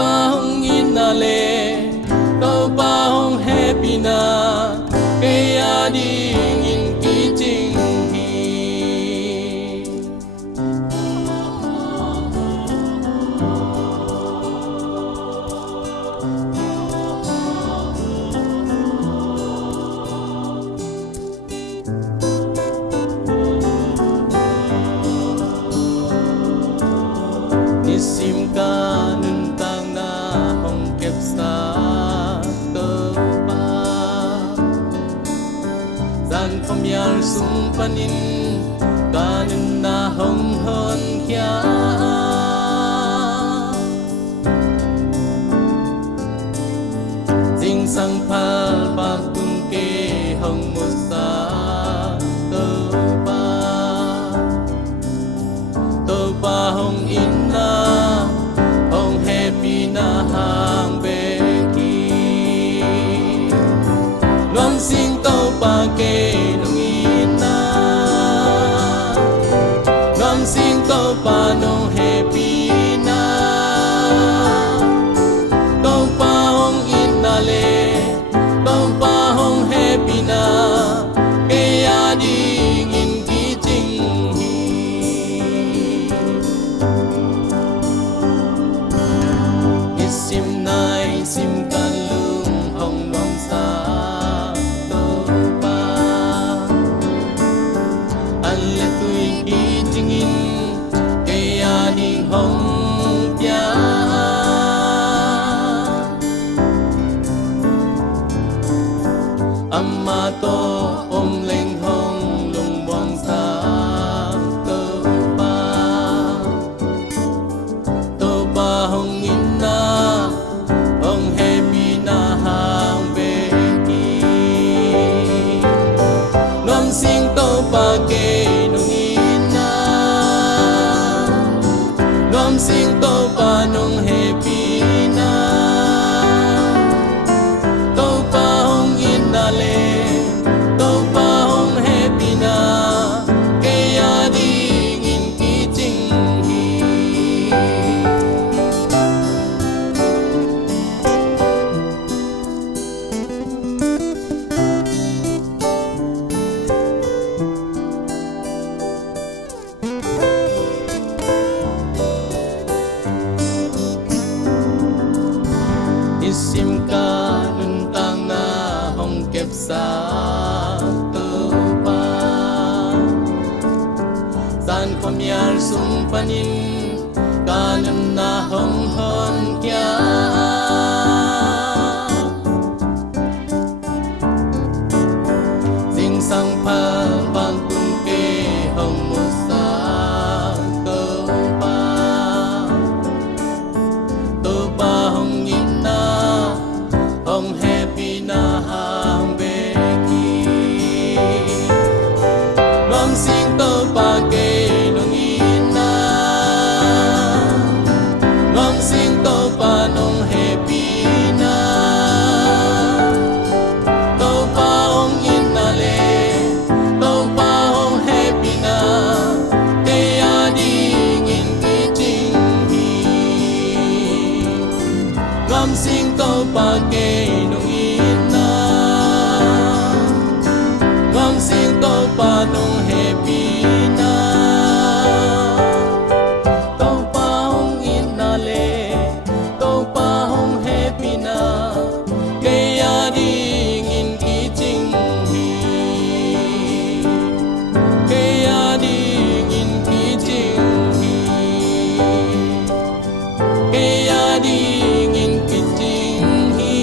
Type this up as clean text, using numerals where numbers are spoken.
pa hong inale tàu pa hong happy na kaya ding in kiching hi nisim ka nentang na hong kep sa tepa zan pamyar sung panin kanen na hong hon kya sing sang phal pa tung ke hong musa tepa hong inna hong happy na hang beki nom sing tàu pa ke nong inna nom sing tàu pa nong happy na tàu pa hong inna le tàu pa hong happy na kaya ding in kiching hi sim nai sim kan lung hong long sa tàu pa an le tui ki ching in kaya ding hong pya amma to om leng hong lung bong sa tàu pa hong inna hong happy na hang beki nom sing tàu pa ke nong inna nom sing tàu pa nong happy na tàu pa hong inna le tàu pa hong happy na kaya ding in kiching hi isim ka nentang na hong kep sa tepa san pamyar sung panin kanem na hong hon kya sing sang pa bang tung ke hong musa tepa hong inna hong happy na hang beki nom sing tàu pa ke nong inna nom sing tàu pa nong happy na tàu pa hong inna le tàu pa hong happy na kaya ding in kiching hi nom sing tàu pa ke nong inna nom sing tàu pa nong happy na tàu pa hong inna le tàu pa hong happy na kaya ding in kiching hi kaya ding in kiching hi kaya ding in kiching hi